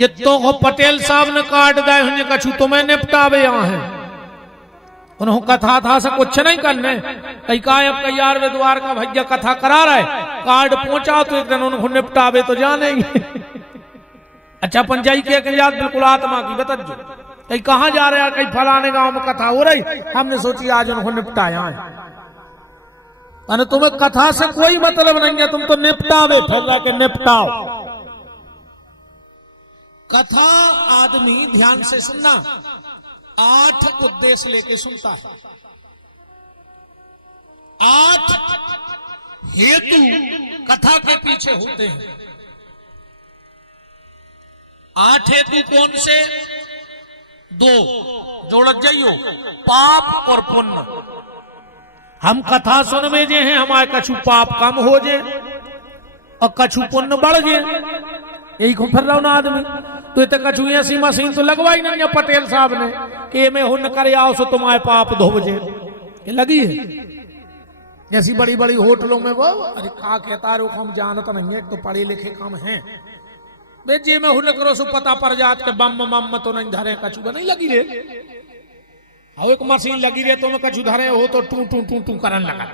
ये तो पटेल साहब ने काट दे हुए कछु तुम्हें निपटावे यहाँ है उन्होंने कथा था से कुछ नहीं करने कई काय अब कई यार वे द्वार का भैया कथा करा रहा है कार्ड पहुंचा तो एक दिन उनको निपटावे तो जाने अच्छा पंचायत के याद बिल्कुल आत्मा की बता जो कहीं कहाँ जा रहे हैं कहीं फलाने गांव में कथा हो रही हमने सोची आज उनको निपटाया है तुम्हें कथा से कोई मतलब नहीं है तुम तो निपटावे फिर जाके निपटाओ कथा आदमी ध्यान से सुनना 8 उद्देश्य लेके सुनता है 8 हेतु कथा के पीछे होते हैं 8 हेतु कौन से 2 जोड़ जाइयो पाप और पुण्य हम कथा सुन में जे हैं हमारे कछु पाप कम हो जाए और कछु पुण्य बढ़ जाए यही को फिर रहा ना आदमी तो इतने कछु ऐसी मशीन तो लगवाई नहीं है पटेल साहब ने कि मैं हुन करे आओ सो तुम्हारे पाप धो बजे ये लगी है जैसी बड़ी बड़ी होटलों में वो अरे का कहता रो हम जानता नहीं है तो पढ़े लिखे कम हैं बे जे में हुन करो सो पता पर जात के बम मम तो नहीं धरे कछु नहीं लगी रे और एक मशीन लगी रे तो मैं कछु धरे हो तो टू टू टू टू करन लगा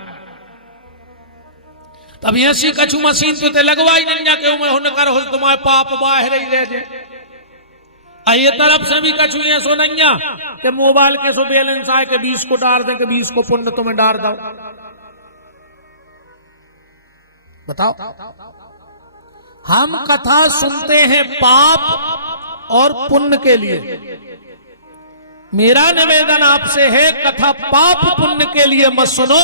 तब ऐसी कछु मशीन तो ते लगवाई नहीं जा के मैं हुन कर हो तुम्हारे पाप बाहर ही रह जाए ये तरफ से भी कछु ये सो नहीं कि मोबाइल के सो बैलेंस आए के 20 को डाल दें कि 20 को पुण्य तुम्हें डाल दो बताओ हम कथा सुनते हैं पाप और पुण्य के लिए मेरा निवेदन आपसे है कथा पाप पुण्य के लिए मत सुनो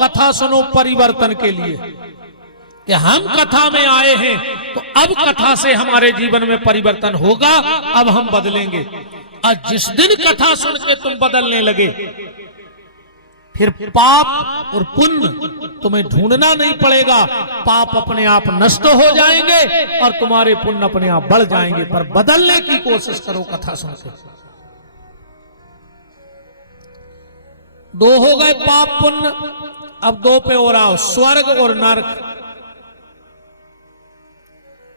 कथा सुनो परिवर्तन के लिए कि हम कथा में आए हैं तो अब कथा से हमारे जीवन में परिवर्तन होगा अब हम बदलेंगे और जिस दिन कथा सुन के तुम बदलने लगे फिर पाप और पुण्य तुम्हें ढूंढना नहीं पड़ेगा पाप अपने आप नष्ट हो जाएंगे और तुम्हारे पुण्य अपने आप बढ़ जाएंगे पर बदलने की कोशिश करो कथा सुन के 2 हो गए पाप पुण्य अब 2 पे और आओ स्वर्ग और नरक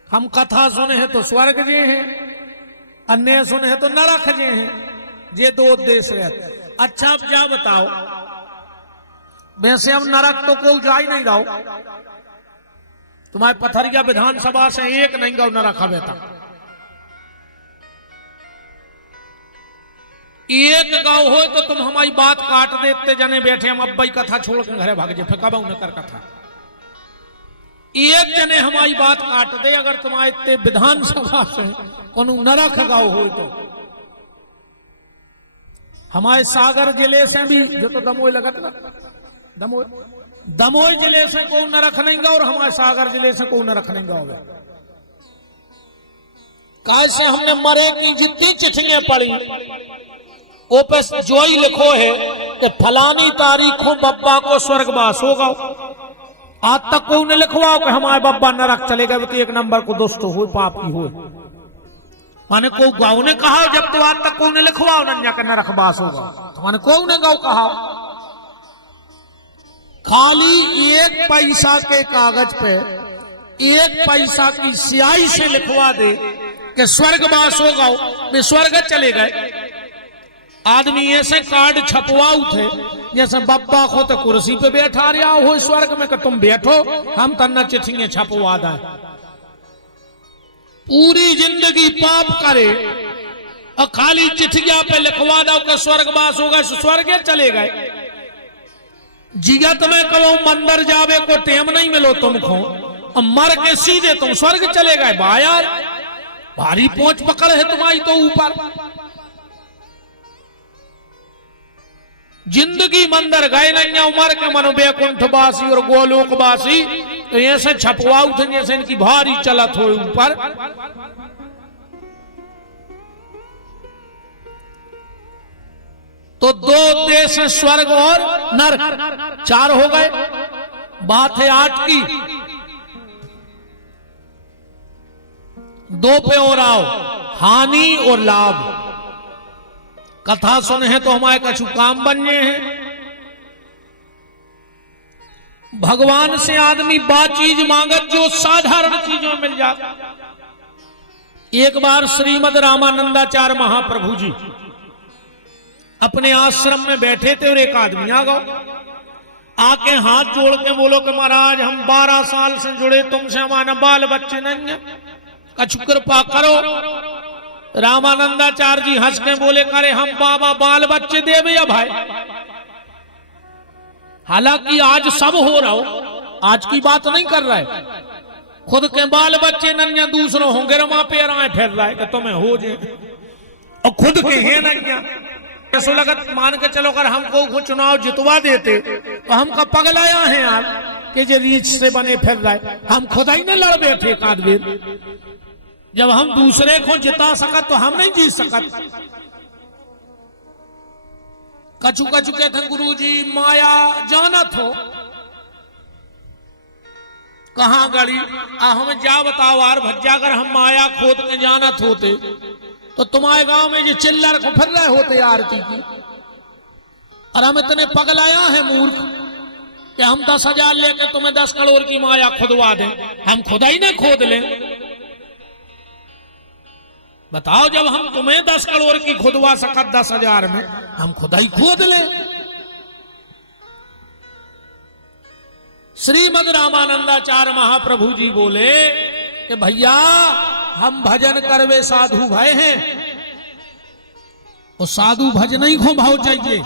हम कथा सुने हैं तो स्वर्ग जे हैं अन्य सुने हैं तो नरक जे हैं ये 2 उद्देश्य रहते अच्छा अब क्या बताओ वैसे हम नरक तो कोई जा ही नहीं रहो तुम्हारे पथरिया विधानसभा से एक नहीं गौ नरक हवे तक एक गाँव हो तो तुम हमारी बात काट देते जने बैठे हम अब्बाई कथा छोड़ के घरे भाग जाए फिर कब कर कथा एक जने हमारी बात काट दे अगर तुम्हारे विधानसभा से कोनो नरक गाँव हो तो हमारे सागर जिले से भी जो तो दमोह लगत ना दमोह जिले से को नरक नहीं गा और हमारे सागर जिले से को नरक नहीं गा कैसे हमने मरे की जितनी चिट्ठियां पढ़ी वो पे जो ही लिखो है कि फलानी तारीख को बब्बा को स्वर्गवास होगा आज तक कोई ने लिखवाओ कि हमारे बब्बा नरक चले गए तो 1 नंबर को दोस्त हो पाप की हो माने को गाँव ने कहा जब तो आज तक कोई ने लिखवाओ नन्या के नरक बास होगा तो माने को ने गाँव कहा खाली 1 पैसा के कागज पे 1 पैसा की स्याही से लिखवा दे कि स्वर्गवास होगा वे स्वर्ग चले गए आदमी ऐसे कार्ड छपवाऊ थे जैसे बब्बा को तो कुर्सी पे बैठा रहा हो स्वर्ग में कि तुम बैठो हम तन्ना चिट्ठियां छपवा दें पूरी जिंदगी पाप करे और खाली चिट्ठिया पे लिखवा दो कि स्वर्गवास होगा स्वर्ग चले गए जिगत में कहो मंदिर जावे को टेम नहीं मिलो तुमको और मर के सीधे तुम स्वर्ग चले गए भाई भारी पहुंच पकड़ है तुम्हारी तो ऊपर जिंदगी मंदिर गए नहीं उमर के मनो बैकुंठवासी और गोलोकवासी तो ऐसे छपवाऊ थे जैसे इनकी भारी चलत हो ऊपर तो 2 देश स्वर्ग और नरक 4 हो गए बात है 8 की 2 पे और आओ हानि और लाभ कथा सुने हैं तो हमारे कछु काम बनने हैं भगवान से आदमी बा चीज मांगत जो साधारण चीजों मिल जाता एक बार श्रीमद रामानंदाचार्य महाप्रभु जी अपने आश्रम में बैठे थे और एक आदमी आ गया, आके हाथ जोड़ के बोलो कि महाराज हम 12 साल से जुड़े तुमसे, हमारा बाल बच्चे नहीं है, कछु कृपा करो। रामानंदाचार्य जी हंस के बोले, करे हम बाबा बाल बच्चे दे भैया भाई, हालांकि आज सब हो रहा हो, आज की बात नहीं कर रहा है, खुद के बाल बच्चे नन्या दूसरों होंगे रमा पे राय फिर रहा है कि तुम्हें हो जाए, और खुद के हैं नन्या। ऐसा लगत मान के चलो अगर हमको चुनाव जितवा देते तो हम का पगलाया है यार कि जो रीच से बने फिर रहा है, हम खुदा ही न लड़ बैठे कादवीर। जब हम दूसरे को जिता सकत तो हम नहीं जीत सकत। कछु कछु कहते गुरु जी माया जानत हो कहां गड़ी, हम जा बताओ यार भज्जा, अगर हम माया खोद के जानत होते तो तुम्हारे गांव में ये चिल्लर को फिर रहे होते आरती की, और हम इतने पगलाया है मूर्ख कि हम 10,000 लेके तुम्हें 10 करोड़ की माया खुदवा दें, हम खुदा ही ना खोद लें। बताओ जब हम तुम्हें 10 करोड़ की खुदवा सकत 10,000 में, हम खुदा ही खोद लें। श्रीमद रामानंदाचार्य महाप्रभु जी बोले कि भैया हम भजन करवे साधु भय हैं, वो साधु भजन ही को भाव चाहिए,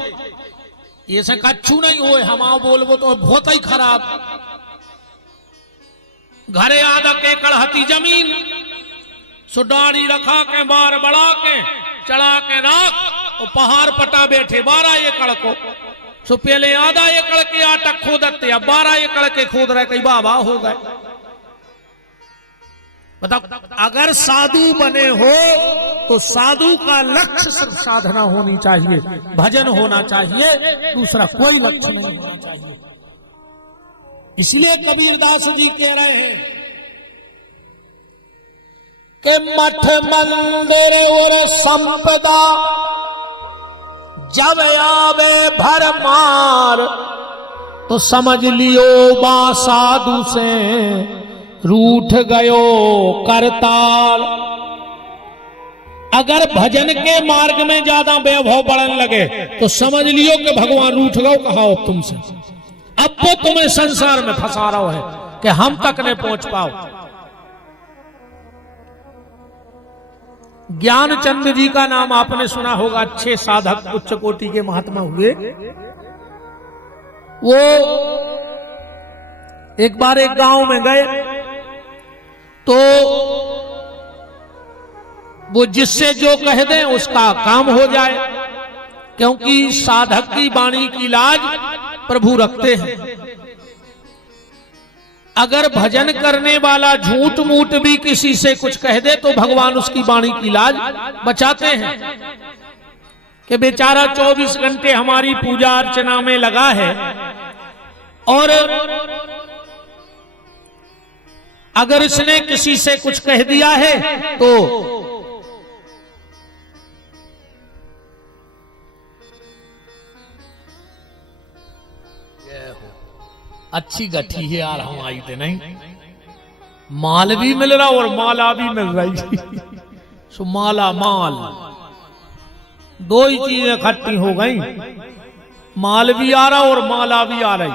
ये से कच्छू नहीं होए, हम आओ बोलबो तो बहुत ही खराब। घरे आधा के कड़हती जमीन सुडारी रखा के बार बढ़ा के चढ़ा के राख, वो पहाड़ पटा बैठे 12 एकड़ को, सो पहले आधा एकड़ के आटा खोदते, अब 12 एकड़ के खोद रहे, कई बाबा हो गए। बताओ अगर साधु बने हो तो साधु का लक्ष्य सिर्फ साधना होनी चाहिए, भजन होना चाहिए, दूसरा कोई लक्ष्य नहीं होना चाहिए। इसलिए कबीरदास जी कह रहे हैं कि मठ मंदिर और संपदा जब आवे भरमार, तो समझ लियो बा साधु से रूठ गयो करताल। अगर भजन के मार्ग में ज्यादा वैभव बढ़ने लगे तो समझ लियो कि भगवान रूठ गयो कहा हो तुमसे, अब वो तुम्हें संसार में फंसा रहा है कि हम तक नहीं पहुंच पाओ। ज्ञानचंद जी का नाम आपने सुना होगा, अच्छे साधक उच्च कोटि के महात्मा हुए। वो एक बार एक गांव में गए तो वो जिससे जो कह दें उसका काम हो जाए, क्योंकि साधक की वाणी की लाज प्रभु रखते हैं। अगर भजन करने वाला झूठ मूठ भी किसी से कुछ कह दे तो भगवान उसकी वाणी की लाज बचाते हैं कि बेचारा 24 घंटे हमारी पूजा अर्चना में लगा है, और अगर इसने किसी से कुछ कह दिया है तो अच्छी गठी है यार, हम आई थे नहीं, माल भी मिल रहा और माला भी मिल रही सो माला माल दो ही चीजें इकट्ठी हो गई, माल भी आ रहा और माला भी आ रही,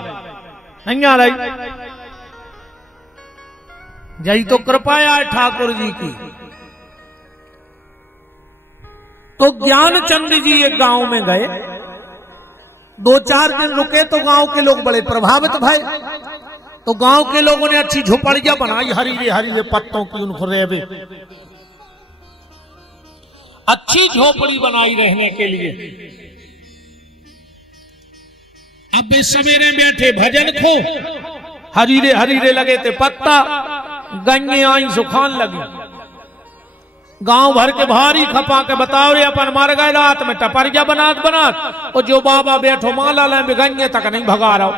नहीं आ रही। यही तो कृपा है ठाकुर जी की। तो ज्ञानचंद जी एक गांव में गए, 2-4 दिन रुके तो गांव के लोग बड़े प्रभावित भय। तो गांव के लोगों ने अच्छी झोपड़ियां बनाई, हरीले हरीले पत्तों की, उनको रेबे अच्छी झोपड़ी बनाई रहने के लिए। अब वे सवेरे बैठे भजन खो, हरीले हरीले लगे थे पत्ता, गंगे आई सुखान लगी। गांव भर के भारी खपा के बताओ रे अपन मर गए रात में टपरिया बनात बनात, और जो बाबा बैठो माला ले गंगे तक नहीं भगा रहा,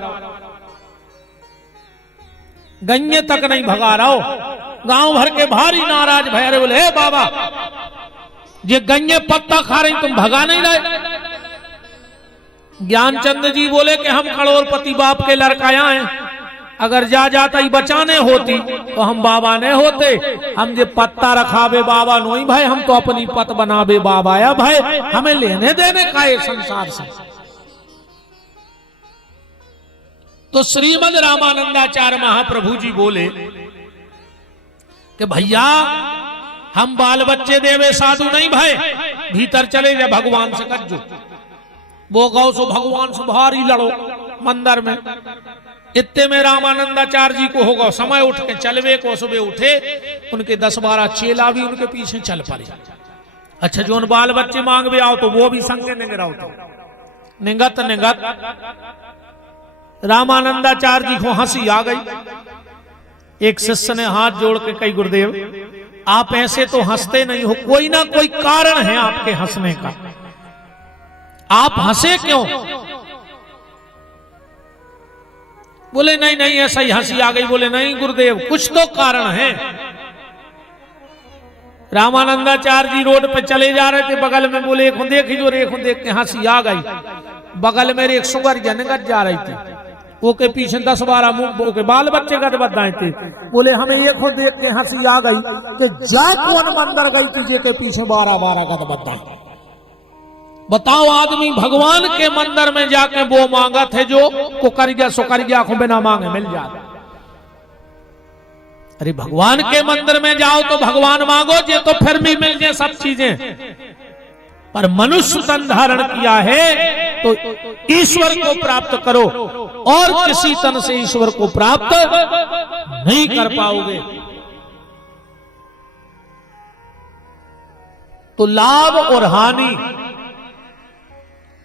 गंगे तक नहीं भगा रहा। गांव भर के भारी नाराज भैरे बोले, हे बाबा ये गंगे पत्ता खा रही तुम भगा नहीं रहे। ज्ञानचंद जी बोले कि हम करोड़पति बाप के लड़का हैं, अगर जा जाता ही बचाने होती तो हम बाबा ने होते। हम जे पत्ता रखावे बाबा नहीं भाई, हम तो अपनी पत बनावे बाबा या भाई, हमें लेने देने का है संसार से। तो श्रीमद रामानंदाचार्य महाप्रभु जी बोले कि भैया हम बाल बच्चे देवे साधु नहीं भाई, भीतर चले जा भगवान से कज्जो, वो गौ सो भगवान से भारी लड़ो मंदिर में। इतने में रामानंदाचार्य जी को होगा समय, उठ के चलवे को सुबह उठे, उनके 10-12 चेला भी उनके पीछे चल पड़े। अच्छा जो उन बाल बच्चे मांगवे आओ तो वो भी संगे निंगर आओ, तो निंगत निंगत रामानंदाचार्य जी को हंसी आ गई। एक शिष्य ने हाथ जोड़ के कही गुरुदेव आप ऐसे तो हंसते नहीं हो, कोई ना कोई कारण है आपके हंसने का, आप हंसे क्यों? बोले नहीं नहीं ऐसा ही हंसी आ गई। बोले नहीं गुरुदेव कुछ तो कारण है। रामानंदाचार्य जी रोड पे चले जा रहे थे, बगल में बोले एक देख जो रेख देख के हंसी आ गई। बगल में एक सुगर जनगत जा रही थी, वो के पीछे 10-12 मुंह के बाल बच्चे गद बदाए थे। बोले हमें एक देख के हंसी आ गई कि जा कौन मंदिर गई थी जे के पीछे 12-12 गद बदाए। बताओ आदमी भगवान के मंदिर में जाके वो मांगा थे जो को कर गया सो कर गया, बिना मांगे मिल जाता। अरे भगवान के मंदिर में जाओ तो भगवान मांगो जे तो फिर भी मिल जाए सब चीजें, पर मनुष्य तन धारण किया है तो ईश्वर को प्राप्त करो, और किसी तन से ईश्वर को प्राप्त नहीं कर पाओगे। तो लाभ और हानि,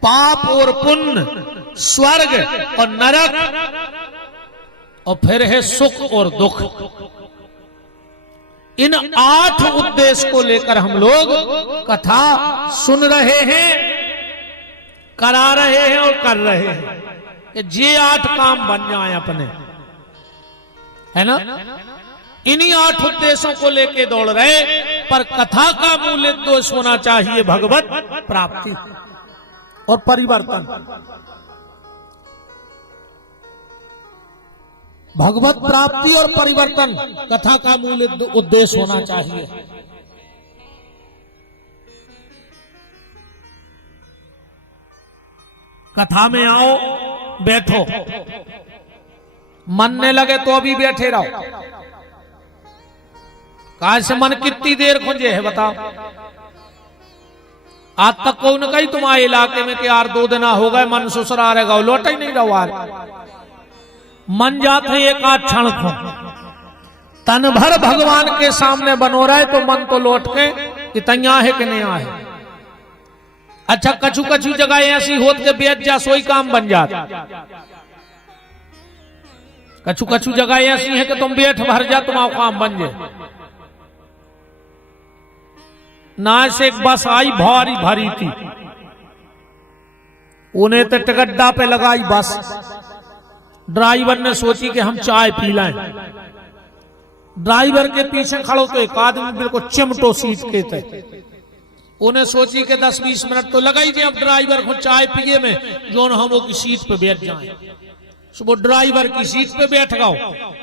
पाप और पुण्य, स्वर्ग और नरक, और फिर है सुख और दुख। इन 8 उद्देश्य को लेकर हम लोग कथा सुन रहे हैं, करा रहे हैं और कर रहे हैं कि ये 8 काम बन जाए अपने, है ना। इन्हीं 8 उद्देश्यों को लेके दौड़ रहे, पर कथा का मूल उद्देश्य होना चाहिए भगवत प्राप्ति और परिवर्तन। भगवत प्राप्ति और परिवर्तन कथा का मूल उद्देश्य होना चाहिए। कथा में आओ, बैठो, मन ने लगे तो अभी बैठे रहो। कहा से मन कितनी देर खुंजे है बताओ? आज तक कौन कही तुम्हारे इलाके में कि यार 2 दिन हो गए मन ससुरा रहेगा, लौट ही नहीं रहा। मन जाते एक आध क्षण को तन भर भगवान के सामने बनो रहे तो मन तो लौट के इतना है कि नहीं है। अच्छा कछु कछु जगह ऐसी होत के बेच जा सोई काम बन जाता, कछु कछु जगह ऐसी है कि तुम बैठ भर जा तुम्हारा काम बन जाए। ना से एक बस आई भारी भारी थी, उन्हें तो टिकट्टा पे लगाई बस। ड्राइवर ने सोची कि हम चाय पी लाएं। ड्राइवर के पीछे खड़ो तो एक आदमी बिल्कुल चिमटो सीट के थे। उन्हें सोची कि 10-20 मिनट तो लगा ही जाए अब ड्राइवर को चाय पिए में, जो हम वो की सीट पे बैठ जाए। वो ड्राइवर की सीट पे बैठ गओ।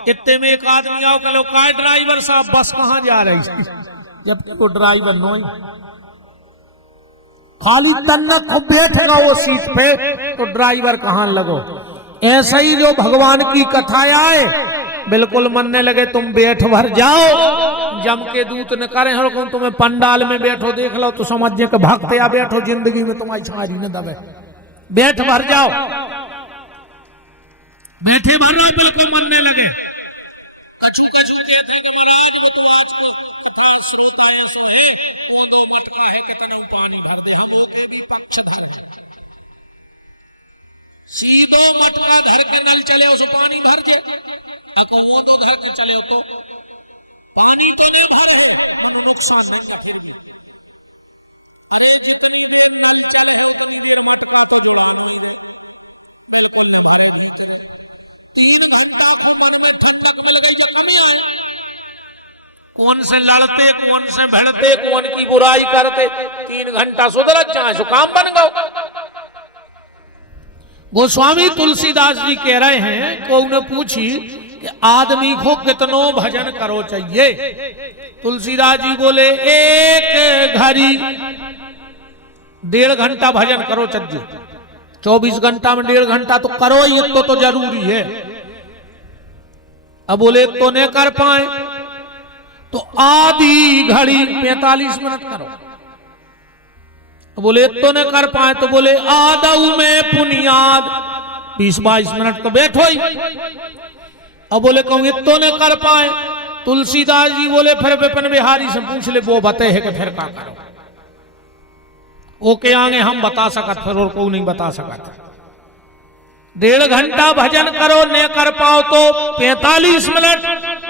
इतने में एक आदमी आओ कहो का ड्राइवर साहब बस कहाँ जा रही? जबकि वो ड्राइवर नहीं, खाली तन्ना खूब बैठेगा वो सीट पे तो ड्राइवर कहाँ लगो। ऐसा ही जो भगवान की कथा आए बिल्कुल मनने लगे तुम बैठ भर जाओ, जम के दूत न करे हर को तुम्हें पंडाल में बैठो देख लो तो समझिए कि भक्त या बैठो जिंदगी में तुम्हारी छारी न दबे, बैठ भर जाओ। बैठे भर रहा बिल्कुल मनने लगे। कछु कछु कहते हैं कि महाराज वो तो आज कथा श्रोता है सो है, वो 2 वक्त रहेंगे तो पानी भर दे, हम होके भी पक्षधर सीधो मटका धर के नल चले उसे पानी भर दे, अब वो तो धर के चले तो पानी किने भरे तो नुकसान न करे। अरे जितनी देर नल चले उतनी देर मटका तो जुड़ा नहीं दे, बिल्कुल न भरे। 3 घंटा ऊपर में ठंडक मिल गई जब नहीं आए, कौन से लड़ते कौन से भिड़ते कौन की बुराई करते, 3 घंटा सुधर जाए सो काम बन गया। गोस्वामी तुलसीदास जी कह रहे हैं, को उन्हें पूछी कि आदमी को कितनो भजन करो चाहिए। तुलसीदास जी बोले एक घड़ी 1.5 घंटा भजन करो चाहिए। 24 घंटा में 1.5 घंटा तो करो ही, तो जरूरी है। अब बोले तो नहीं कर पाए तो आधी घड़ी 45 मिनट करो। बोले तो नहीं कर पाए तो बोले आदऊ में पुनियाद 20-22 मिनट तो बैठो ही। अब बोले कहूँ इतो नहीं कर पाए, तुलसीदास जी बोले फिर विपिन बिहारी से पूछ ले, वो बते है कि फिर क्या करो। ओके आगे हम बता सकत, फिर और कोई नहीं बता सकता। 1.5 घंटा भजन करो, न कर पाओ तो 45 मिनट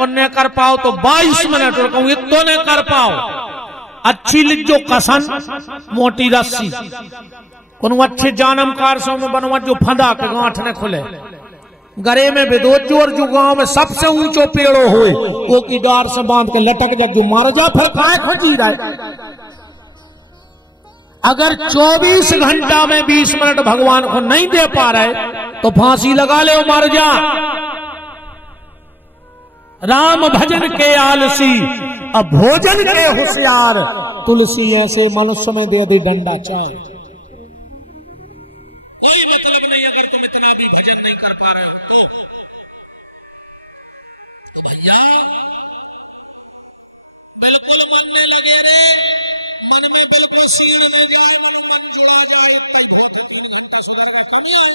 और न कर पाओ तो 22 मिनट। और कहूँ इतो नहीं कर पाओ, अच्छी लिजो कसन मोटी रस्सी कोनो अच्छे जानमकार सो में बनवा जो फंदा के गांठ ने खुले गरे में बेदोजो, और जो गांव में सबसे ऊंचो पेड़ो हो वो की डार से बांध के लटक जा, जो मार जा फिर काय खोजी रहे। अगर 24 घंटा में 20 मिनट भगवान को नहीं दे पा रहे तो फांसी लगा ले, मर जा। राम भजन के आलसी अब भोजन के होशियार, तुलसी ऐसे मनुष्य में दे दी डंडा चाय। कोई मतलब नहीं अगर तुम इतना भी भजन नहीं कर पा रहे हो तो भैया बिल्कुल मन में लगे रे, मन में बिल्कुल सील में जाए, मन जुड़ा जाए, कई बहुत 3 घंटा सुधरना कमी आए।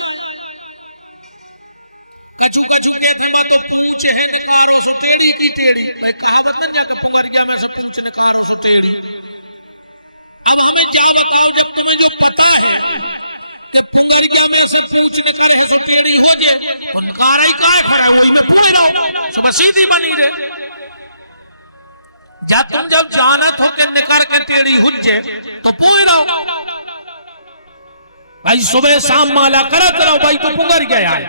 कछु कछु के थमा तो पूछ है निकारो सो टेढ़ी की टेढ़ी, मैं कहावत न जाके पुगरिया में से पूछ निकारो सो टेढ़ी। अब हमें क्या बताओ, जब तुम्हें जो पता है कि पुगरिया में से पूछ निकारे सो टेढ़ी हो जाए, निकारा ही का है वही में पूछ रहा सुबह सीधी बनी रे। जब तुम जब जानत हो के निकार के टेढ़ी हो जाए तो पूछ रहा भाई, सुबह शाम माला करत रहो भाई, तो पुगर गया है।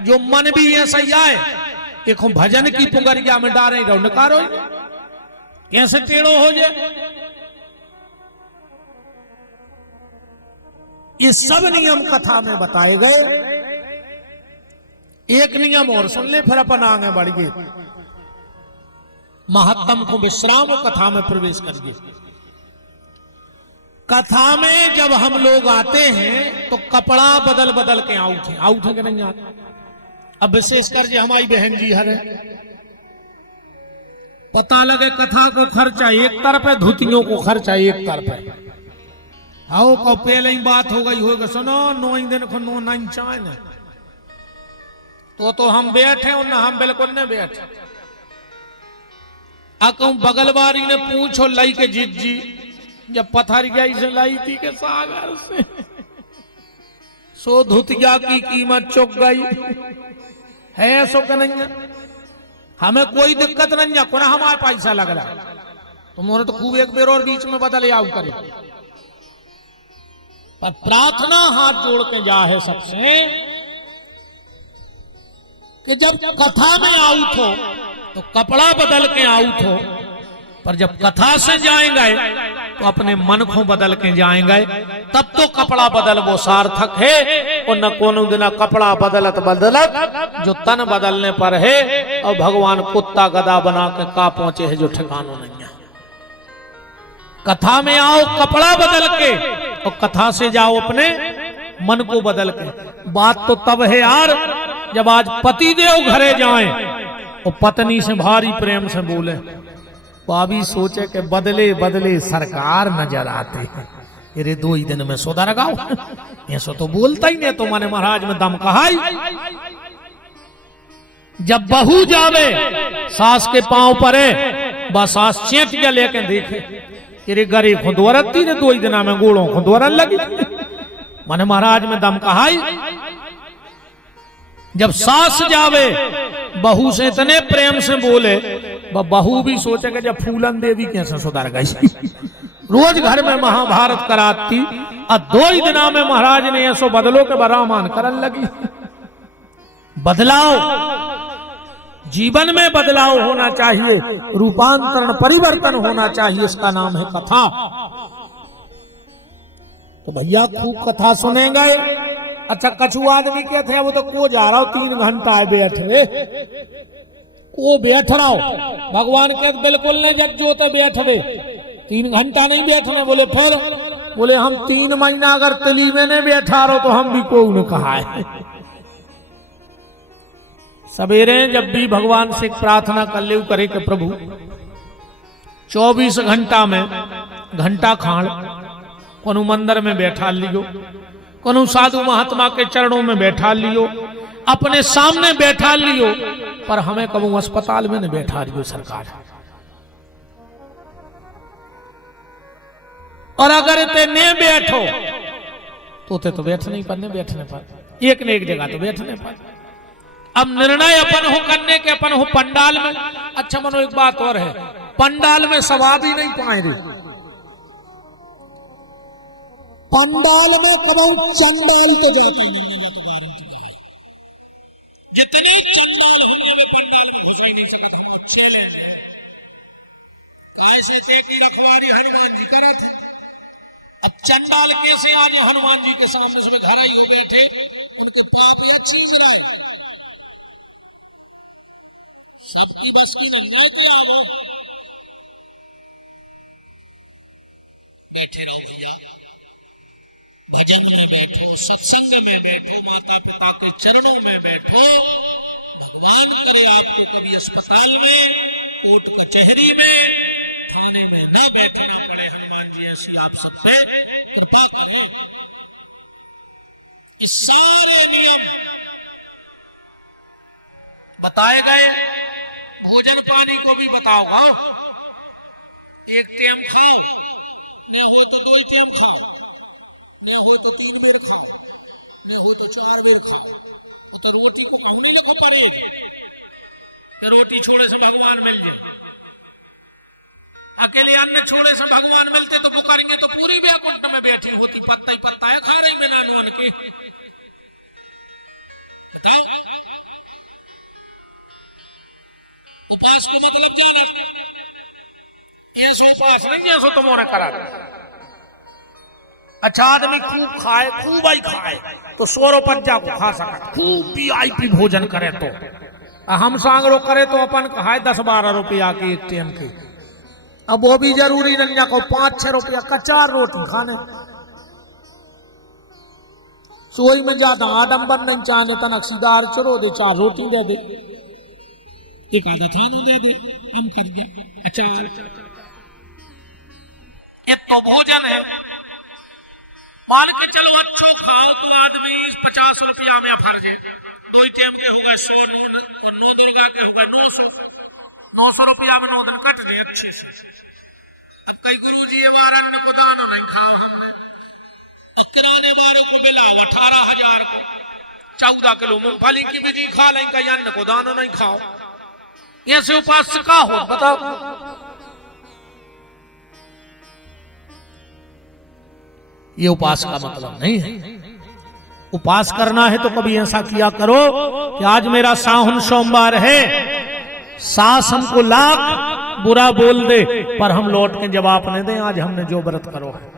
जो मन भी ऐसा ही आए, एक भजन की पुगरिया में डारे रहो, नकारो कैसे टेढ़ो हो जाए। ये सब नियम कथा में बताए गए। एक नियम और सुन ले, फिर अपन आगे बढ़ गए। महत्तम को विश्राम कथा में प्रवेश करिए। कथा में जब हम लोग आते हैं तो कपड़ा बदल बदल के आउट है कि नहीं आते। अब विशेषकर जो हमारी बहन जी हर पता लगे कथा को खर्चा एक तरफ है, धुतियों को खर्चा एक तरफ है। आओ को पहले ही बात हो गई होगा, सुनो 9 दिन को 9 9 चाय न तो हम बैठे और ना हम बिल्कुल नहीं बैठे। कहूं बगलवारी ने पूछो लाई के जीत जी, जब पथर गई से लाई थी के सागर से सो धुतिया की कीमत चुक गई है। सो का नहीं, हमें कोई दिक्कत नहीं है, कोना हमारे पैसा लग रहा है, तुम्हारे तो खूब एक बेर और बीच में बदल आओ करे। पर प्रार्थना हाथ जोड़ के जा है सबसे कि जब कथा में आउट हो तो कपड़ा बदल के आउट हो, पर जब कथा से जाएंगे तो अपने मन को बदल के जाएंगे, तब तो कपड़ा बदल वो सार्थक है। और न कोनो दिन कपड़ा बदलत बदलत जो तन बदलने पर है, और भगवान कुत्ता गधा बना के का पहुंचे है जो ठिकानों नहीं है। कथा में आओ कपड़ा बदल के, और कथा से जाओ अपने मन को बदल के। बात तो तब है यार जब आज पति देव घरे जाएं और पत्नी से भारी प्रेम से बोले, भाभी सोचे कि बदले बदले सरकार नजर आते हैं, अरे 2 ही दिन में सुधर गाओ। ऐसा तो बोलता ही नहीं, तो माने महाराज में दम कहाई। जब बहू जावे सास के पांव परे, बस सास चेट के लेके देखे, अरे गरी खुदवरती ने 2 ही दिन में गोड़ों खुदवरन लगी। माने महाराज में दम कहाई। जब सास जावे बहू से इतने प्रेम से बोले, बहू भी सोचे कि जब फूलन देवी कैसे सुधर गई। रोज घर में महाभारत कराती, और 2 ही दिना में महाराज ने ऐसो बदलो के बरामान करन लगी। बदलाव जीवन में बदलाव होना चाहिए, रूपांतरण परिवर्तन होना चाहिए, इसका नाम है कथा। तो भैया खूब कथा सुनेंगे, अच्छा कछु आदमी के थे वो तो को जा रहा हो 3 घंटा है बैठे को बैठ रहा हो भगवान के बिल्कुल नहीं जब जो तो बैठवे 3 घंटा नहीं बैठने बोले फिर बोले हम 3 महीना अगर तली में नहीं बैठा रहो तो हम भी को न कहा है। सवेरे जब भी भगवान से प्रार्थना कर ले करे कि प्रभु 24 घंटा में घंटा खाड़ कोनो मंदिर में बैठा लियो कोनो साधु महात्मा के चरणों में बैठा लियो अपने सामने बैठा लियो पर हमें कबू अस्पताल में नहीं बैठा लियो सरकार। और अगर ते ने बैठो तो बैठ नहीं पर बैठने पर एक न एक जगह तो बैठने पर। अब निर्णय अपन हो करने के अपन हो पंडाल में। अच्छा मनो एक बात और है पंडाल में सवाद ही नहीं पाए रे पंडाल में कबाऊ चंडाल तो जाता नहीं जितनी चंडाल हमने में पंडाल में घुस नहीं सकता हम अच्छे ले कैसे थे की रखवारी हनुमान जी करा थे। अब चंडाल कैसे आज हनुमान जी के सामने से घर ही हो बैठे उनके पाप या चीज रहे सबकी बस की नहीं के आओ बैठे रहो भैया भजन में बैठो सत्संग में बैठो माता पिता के चरणों में बैठो। भगवान करे आपको कभी अस्पताल में कोर्ट कचहरी में थाने में न बैठना पड़े। हनुमान जी ऐसी आप सब पे कृपा करें। इस सारे नियम बताए गए भोजन पानी को भी बताओगा। एक टाइम खाओ न हो तो 2 टाइम खाओ न हो तो 3 बेर खाओ न हो तो 4 बेर खाओ। तो रोटी को हम नहीं लगा पड़े तो रोटी छोड़े से भगवान मिल जाए। अकेले अन्न छोड़े से भगवान मिलते तो पुकारेंगे तो पूरी व्याकुंठ में बैठी होती पत्ता ही पत्ता है खा रही में नानों के बताओ। उपास को मतलब जाना ऐसा उपास नहीं ऐसा तुम्हारे करा। अच्छा आदमी खूब खाए खूब ही खाए तो 100 रुपया को खा सका खूब वीआईपी भोजन करे तो हम सांगड़ो करे तो अपन खाए 10-12 रुपया के एक टाइम के। अब वो भी जरूरी नहीं को 5-6 रुपया का 4 रोटी खाने सोई में ज्यादा आडंबर नहीं चाहने तो नक्सीदार चलो दे 4 रोटी दे दे एक आधा थानू दे दे हम कर दे। अच्छा ये तो भोजन है मान के चलो अच्छो खाओ तो आदमी 50 रुपया में फर्ज है 2 टाइम के हो गए 100 9 दुर्गा के हो गए 900 रुपया में 9 दिन कट गए अच्छे से। अब कई गुरु जी ये बार अन्न को दाना नहीं खाओ हमने किराने वालों को मिला 18,000 14 किलो मूंगफली की भी खा लें कई अन्न को दाना नहीं खाओ। ऐसे उपास का हो बताओ। ये उपास का मतलब नहीं है। उपास करना है तो कभी ऐसा किया करो कि आज मेरा सावन सोमवार है सास हमको लाख बुरा बोल दे पर हम लौट के जवाब नहीं दें। आज हमने जो व्रत करो है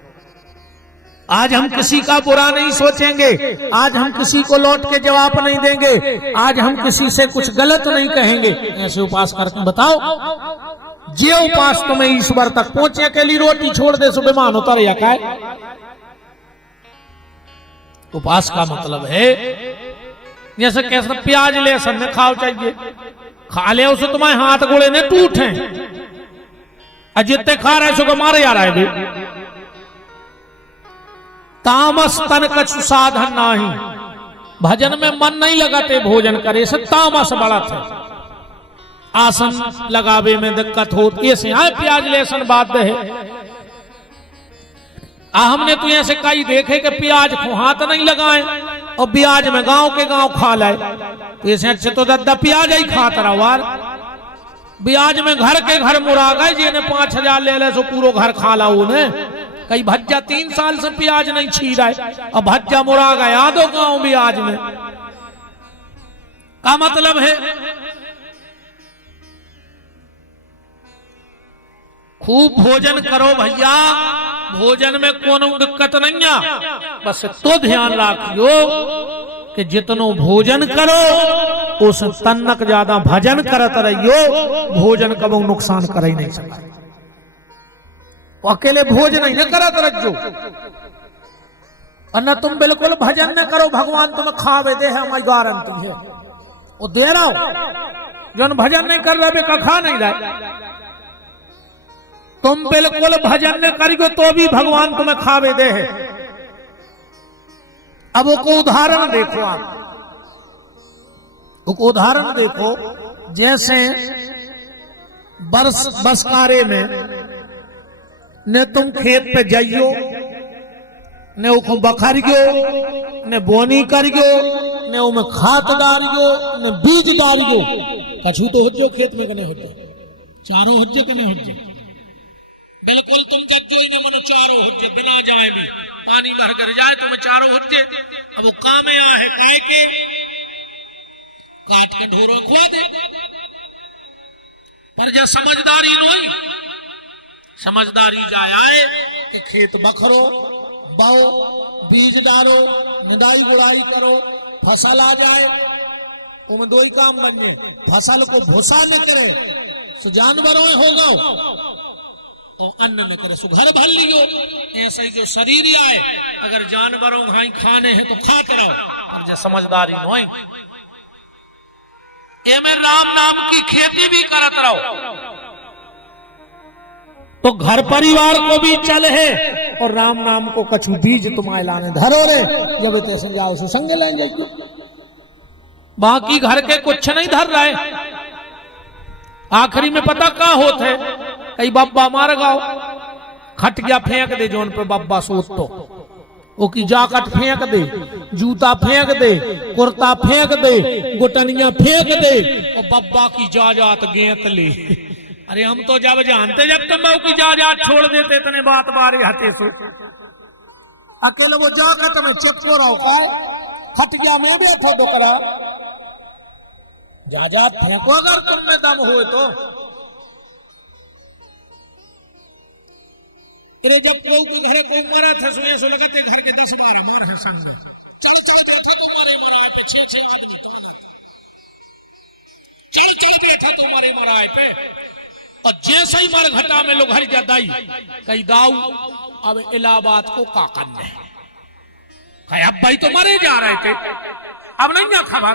आज हम किसी का बुरा नहीं सोचेंगे आज हम किसी को लौट के जवाब नहीं देंगे आज हम किसी से कुछ गलत नहीं कहेंगे। ऐसे उपास करके बताओ जे उपास तुम्हें ईश्वर तक पहुंचे के लिए रोटी छोड़ दे सुबह मान उतर या का उपास का मतलब है जैसे कैसे प्याज लहसुन में खाओ चाहिए खा ले उसे तुम्हारे हाथ गोड़े ने टूटे जितने खा रहे सो मारे जा रहे तामस तन कछु साधन नहीं भजन में मन नहीं लगाते भोजन करे से तामस बड़ा थे आसन लगावे में दिक्कत होती है से प्याज लहसुन बात है। हमने तो ऐसे कई देखे कि प्याज को हाथ नहीं लगाए और ब्याज में गांव के गांव खा लाए तो ऐसे अच्छे तो दद्दा प्याज ही खाता रहा ब्याज में घर के घर मुरा गए जिन्हें 5,000 ले ले सो पूरा घर खा ला उन्हें कई भज्जा 3 साल से प्याज नहीं छी रहा और भज्जा मुरा गया दो गांव ब्याज में का मतलब है खूब भोजन करो भैया भोजन में कोनो दिक्कत नहीं है, बस तो ध्यान रखियो कि जितनो भोजन करो उस तन्नक ज्यादा भजन करत रहियो, भोजन कबो नुकसान कर ही नहीं सकता। अकेले भोजन नहीं करत रहियो और न तुम बिल्कुल भजन न करो, भगवान तुम्हें खावे दे है, हमारी गारंटी है वो दे रहा हो। जो भजन नहीं कर रहे का खा नहीं रहे, तुम बिल्कुल भजन न करियो तो भी भगवान तुम्हें खावे दे है। अब वो उदाहरण देखो, आप वो उदाहरण देखो, जैसे बरसकारे में ने तुम खेत पे जाइयो, ने उसको बखरियो, ने बोनी करियो, ने उमें खाद डालियो, ने बीज डालियो, कछु तो हो खेत में कने हो चारों हो कने हो, बिल्कुल तुम जज्जो ही ने मनो चारों हो बिना जाए भी पानी भर कर जाए तुम्हें चारों हो। अब वो काम आ है काय के काट के ढोरों खुआ दे, पर जब समझदारी नहीं, समझदारी जाए आए कि खेत बखरो, बाओ, बीज डालो, निदाई गुड़ाई करो, फसल आ जाए, उनमें दो ही काम बन जाए, फसल को भूसा न करे सो जानवरों होगा और अन्न न करे सो घर भर लियो। ऐसे ही जो शरीर आए अगर जानवरों घाई खाने हैं तो खाते रहो, और जो समझदारी नहीं ए में राम नाम की खेती भी करत रहो तो घर परिवार को भी चल है, और राम नाम को कछु बीज तुम्हारे लाने धरो रे, जब इतने जाओ से संगे ले जाइए। बाकी घर के कुछ नहीं धर रहे, आखिरी में पता क्या होता है, कई बब्बा मार गाओ खटिया फेंक दे, जोन पे बब्बा सोत तो वो की जाकट फेंक दे, जूता फेंक दे, कुर्ता फेंक दे, गुटनिया फेंक दे, और बब्बा की जाजात गेंत ले। अरे हम तो जब जानते जब तुम की जाजात छोड़ देते इतने बात बारे हते सो, अकेले वो जाकट में चिपको रहो काय, खटिया में बैठो डोकरा, जाजात फेंको अगर तुम में दम हुए तो। अरे जब कोई के घरे कोई मरा था सोए सो लगे थे घर के 10-12 मार हसन चल चल बैठे तुम्हारे मराए पे 6-6 चल बैठा तुम्हारे मराए पे, और जैसे ही मर घटा में लोग हर जादाई कई दाऊ अब इलाहाबाद को का करने कहे, अब भाई तो मरे जा रहे थे, अब नहीं ना खबर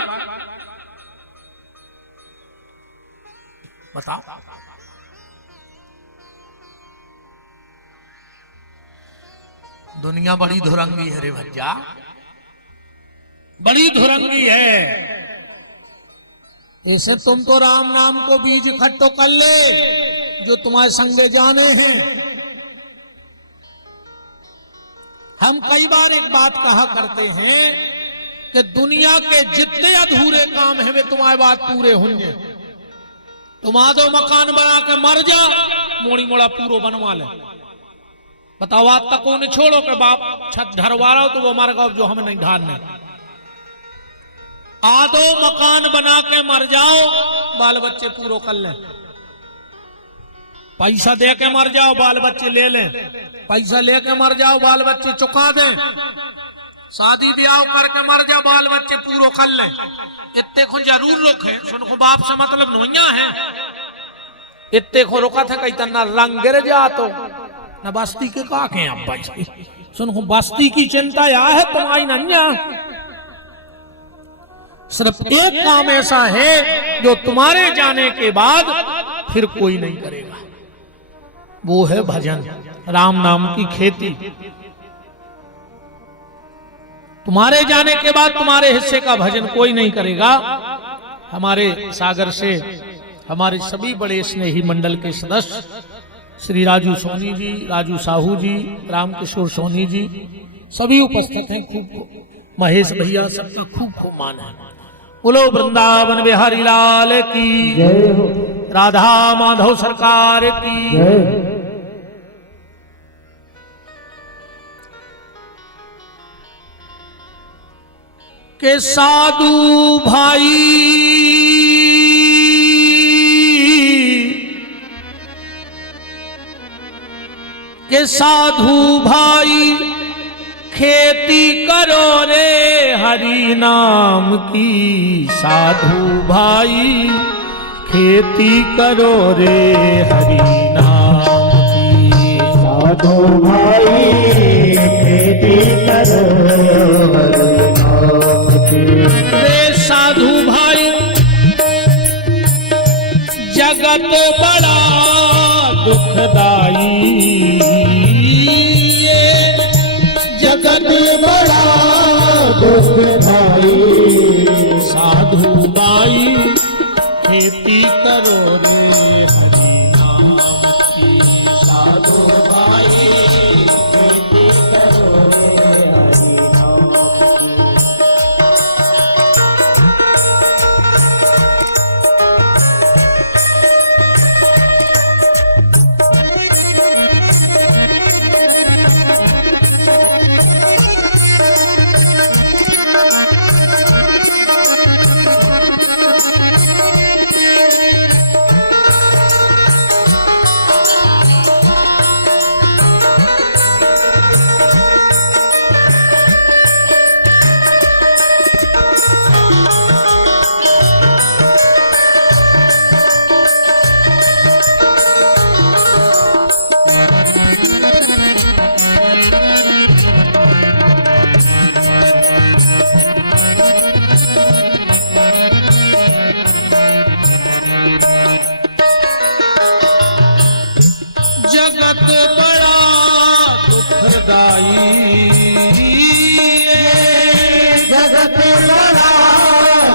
बताओ। दुनिया बड़ी धुरंगी है रे भैया, बड़ी धुरंगी है। ऐसे तुम तो राम नाम को बीज इकट्ठो कर ले जो तुम्हारे संगे जाने हैं। हम कई बार एक बात कहा करते हैं कि दुनिया के जितने अधूरे काम हैं वे तुम्हारे बात पूरे होंगे। तुम आधो मकान बना के मर जा, मोड़ी मोड़ा पूरो बनवा ले, बताओ आज तक को नहीं छोड़ो के बाप छत ढरवा रहा हो तो वो मर गया जो हमें नहीं ढालने। आधो मकान बना के मर जाओ, बाल बच्चे पूरो कर लें, पैसा दे के मर जाओ बाल बच्चे ले लें, पैसा लेके मर जाओ बाल बच्चे चुका दें, शादी ब्याह करके मर जाओ बाल बच्चे पूरो कर लें, इतने को जरूर रोके। सुनको बाप से मतलब नोइया है, इतने को रोका था कहीं तना रंग गिर जा तो न बस्ती के का के आप भाई। सुनको बस्ती की चिंता या है तुम्हारी नैया, सिर्फ एक काम ऐसा है जो तुम्हारे जाने के बाद फिर कोई नहीं करेगा, वो है भजन, राम नाम की खेती। तुम्हारे जाने के बाद तुम्हारे हिस्से का भजन कोई नहीं करेगा। हमारे सागर से हमारे सभी बड़े स्नेही मंडल के सदस्य श्री राजू सोनी जी, राजू साहू जी, रामकिशोर सोनी जी सभी उपस्थित हैं। खूब महेश भैया सबका खूब खूब मान है। बोलो वृंदावन बिहारी लाल की जय हो, राधा माधव सरकार की जय हो। के साधु भाई के के साधु भाई खेती करो रे हरि नाम की, साधु भाई खेती करो रे हरि नाम की, साधु भाई खेती करो हरि नाम की। रे साधु भाई जगत बड़ा दुखदाई, जगत बड़ा दुखदाई, साधु भाई खेती करो रे हरि नाम की, साधु भाई खेती करो रे हरि नाम की। जगत बड़ा दुखदाई, जगत बड़ा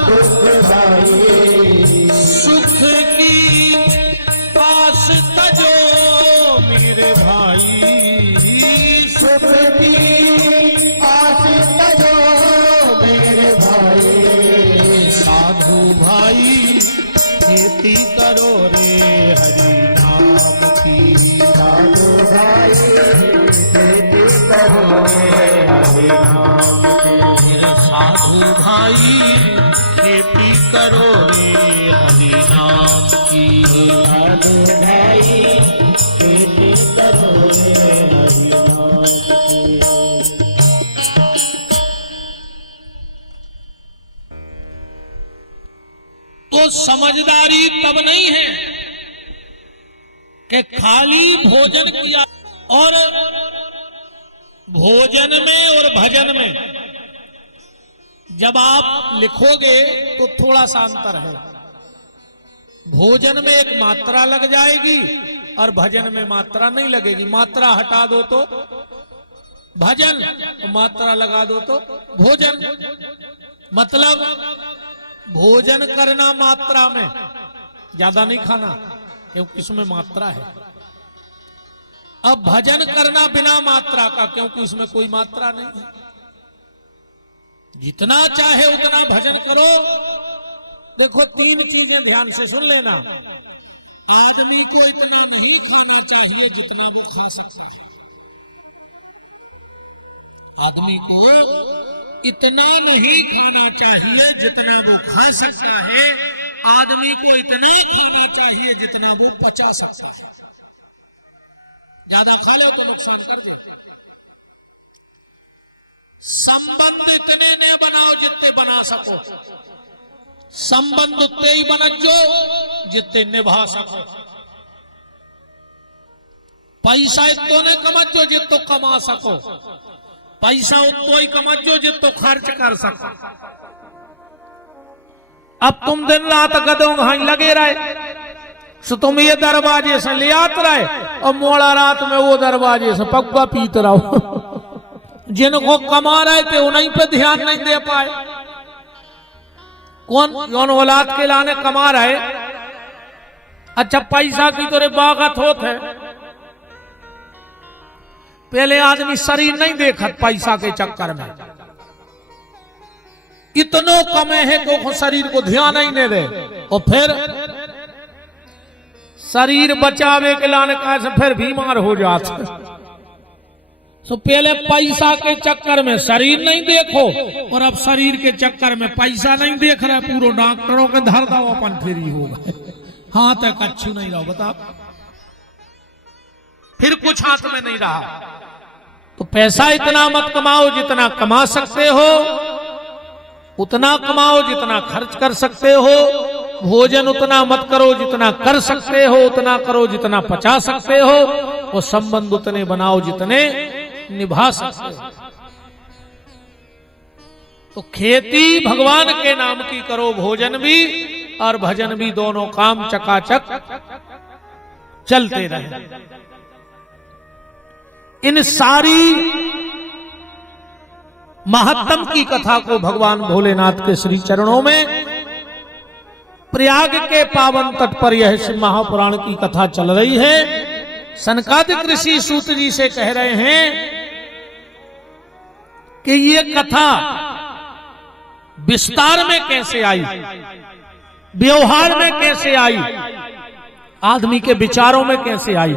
दुखदाई, सुख की पास तजो मेरे भाई, सुख की आस तजो मेरे भाई, साधु भाई खेती करो रे हरि नाम की, साधु भाई खेती करो रे हरि नाम की। साधु भाई खेती करो रे हरि नाम की, साधु भाई खेती करो रे हरि नाम की। तो समझदारी तब नहीं है कि खाली भोजन किया, और भोजन में और भजन में जब आप लिखोगे तो थोड़ा सा अंतर है। भोजन में एक मात्रा लग जाएगी और भजन में मात्रा नहीं लगेगी। मात्रा हटा दो तो भजन, मात्रा लगा दो तो भोजन। मतलब भोजन करना मात्रा में, ज्यादा नहीं खाना क्योंकि इसमें मात्रा है। अब भजन करना बिना मात्रा का, क्योंकि उसमें कोई मात्रा नहीं है। जितना चाहे उतना भजन करो। देखो तीन चीजें ध्यान से सुन लेना। आदमी को इतना नहीं खाना चाहिए जितना वो खा सकता है। आदमी को इतना नहीं खाना चाहिए जितना वो खा सकता है। आदमी को इतना खाना चाहिए जितना वो पचा सकता है। ज्यादा खा लो तो नुकसान कर दे। संबंध इतने ने बनाओ जितने बना सको। संबंध उतने ही बनजो जितने निभा सको। पैसा इतो ने कमजो जितो कमा सको। पैसा उतो ही कमजो जितो खर्च कर सको। अब तुम दिन रात गधों घाई लगे रहे, सो तुम ये दरवाजे से ले आते रहे और मोड़ा रात में वो दरवाजे से पक्का पीत रहो। जिनको कमा रहे थे उन्हीं पे ध्यान नहीं दे पाए। कौन औलाद के लाने कमा रहे। अच्छा पैसा की तो बागत होत है। पहले आदमी शरीर नहीं देखत पैसा के चक्कर में। इतनो कमे है को शरीर को ध्यान ही नहीं दे। और फिर शरीर बचावे के लाने का से फिर बीमार हो जाते। तो पहले पैसा के चक्कर में शरीर नहीं देखो, और अब शरीर के चक्कर में पैसा नहीं देख रहे। पूरा डॉक्टरों के धर दो अपन फ्री हो गए। हाथ है कच्छु नहीं रहो। बताओ फिर कुछ हाथ में नहीं रहा। तो पैसा इतना मत कमाओ जितना कमा सकते हो, उतना कमाओ जितना खर्च कर सकते हो। भोजन उतना मत करो जितना कर सकते हो, उतना करो जितना पचा सकते हो। और संबंध उतने बनाओ जितने निभा सकते हो। तो खेती भगवान के नाम की करो, भोजन भी और भजन भी, दोनों काम चकाचक चलते रहे। इन सारी महत्तम की कथा को भगवान भोलेनाथ के श्री चरणों में प्रयाग के पावन तट पर यह शिव महापुराण की कथा चल रही है। सनकादिक ऋषि सूत जी से कह रहे हैं कि ये कथा विस्तार में कैसे आई, व्यवहार में कैसे आई, आदमी के विचारों में कैसे आई।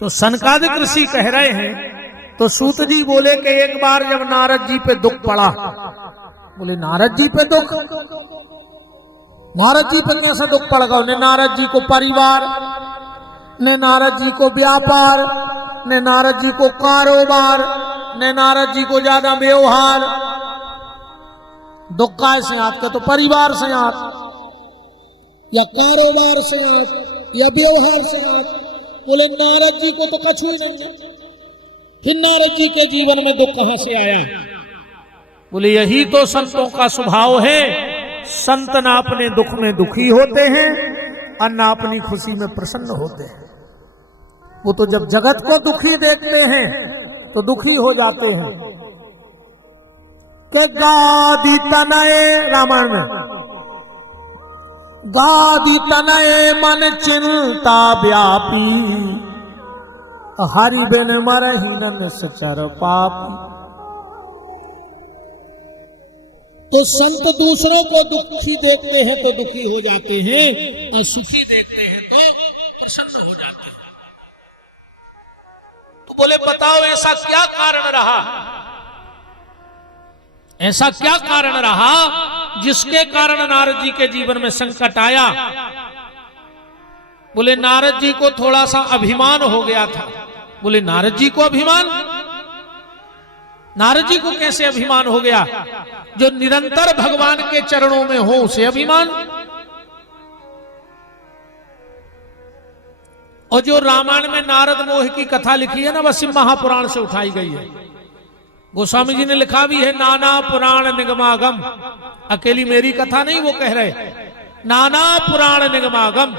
तो सनकादिक ऋषि कह रहे हैं, तो सूत जी बोले कि एक बार जब नारद जी पे दुख पड़ा। बोले नारद जी पे दुख? नारद जी पे कैसे दुख पड़ गया? ने नारद जी को परिवार, ने नारद जी को व्यापार, ने नारद जी को कारोबार, ने नारद जी को ज्यादा व्यवहार। दुख का से आपका तो परिवार से आप, या कारोबार से आप, या व्यवहार से आप। बोले नारद जी को तो कछु ही नहीं है, फिर नारद जी के जीवन में दुख कहां से आया? बोले यही तो संतों का स्वभाव है। संत ना अपने दुख में दुखी होते हैं और ना अपनी खुशी में प्रसन्न होते हैं। वो तो जब जगत को दुखी देखते हैं तो दुखी हो जाते हैं। कि गादी तनये, रामायण में, गादी तनये मन चिंता व्यापी, हरि बिन मरहि न सचर पापी। तो संत दूसरों को दुखी देखते हैं तो दुखी हो जाते हैं, और सुखी देखते हैं तो प्रसन्न हो जाते हैं। तो बोले बताओ ऐसा क्या कारण रहा, ऐसा क्या कारण रहा जिसके कारण नारद जी के जीवन में संकट आया? बोले नारद जी को थोड़ा सा अभिमान हो गया था। बोले नारद जी को अभिमान? नारद जी को कैसे अभिमान हो गया? जो निरंतर भगवान के चरणों में हो उसे अभिमान। और जो रामायण में नारद मोह की कथा लिखी है ना, वह शिव महापुराण से उठाई गई है। गोस्वामी जी ने लिखा भी है, नाना पुराण निगमागम। अकेली मेरी कथा नहीं वो कह रहे, नाना पुराण निगमागम।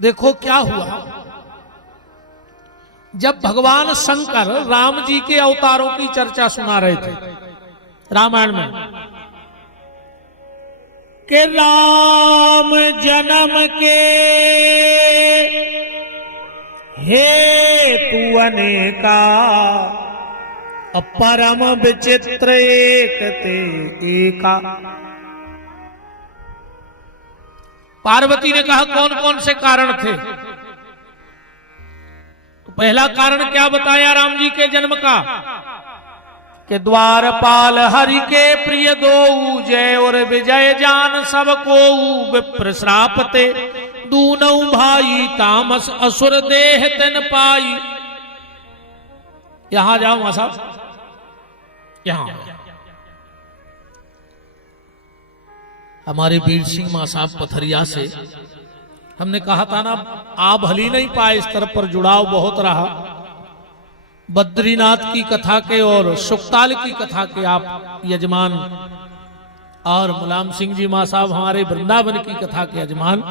देखो क्या हुआ, जब भगवान शंकर राम जी के अवतारों की चर्चा सुना रहे थे रामायण में, कि राम जन्म के हेतु अनेका, परम विचित्र एक ते एका। पार्वती ने कहा कौन कौन से कारण थे? तो पहला कारण क्या बताया राम जी के जन्म का, कि द्वारपाल हरि के प्रिय दो, जय और विजय जान सब को, विप्र श्रापते दूनौ भाई, तामस असुर देह तन पाई। यहां जाओ मां साहब, यहां हमारे वीर सिंह मां साहब पथरिया से हमने कहा था ना, आप हल ही नहीं पाए, इस तरफ पर जुड़ाव बहुत रहा। बद्रीनाथ की कथा के और सुखताल की कथा के आप यजमान, और मुलायम सिंह जी मां साहब हमारे वृंदावन की कथा के यजमान।